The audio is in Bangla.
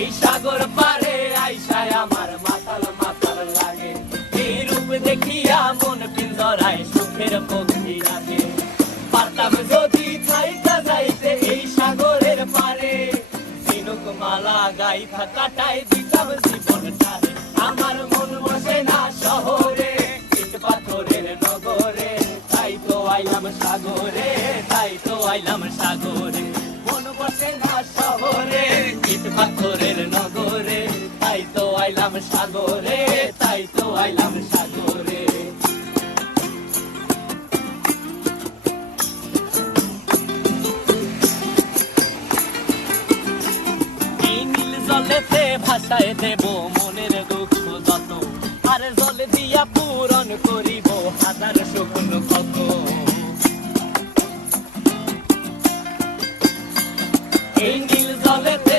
এই সাগর পারে আইসায় আমার মাতাল মাতাল লাগে, এই রূপ দেখিয়া মন পিঞ্জরায় সুখের পক্ষী রাখে। পারতাম যদি থাইকা যাইতে এই সাগরের পারে, ঝিনুক মালা গাইথা কাটাই দিতাম জীবনটারে। আমার মন বসে না শহরে, ইট পাথরের নগরে, তাই তো আইলাম সাগরে, তাই তো আইলাম সাগরে। মন বসে না শহরে, ইট পাথরের নগরে, তাই তো আইলাম সাগরে, তাই তো আইলাম সাগরে। এই নীল জলেতে ভাসায় দেব মনের দুঃখ যত, আর জলে দিয়া পূরণ করিব হাজার স্বপ্ন কত। এই নীল জলেতে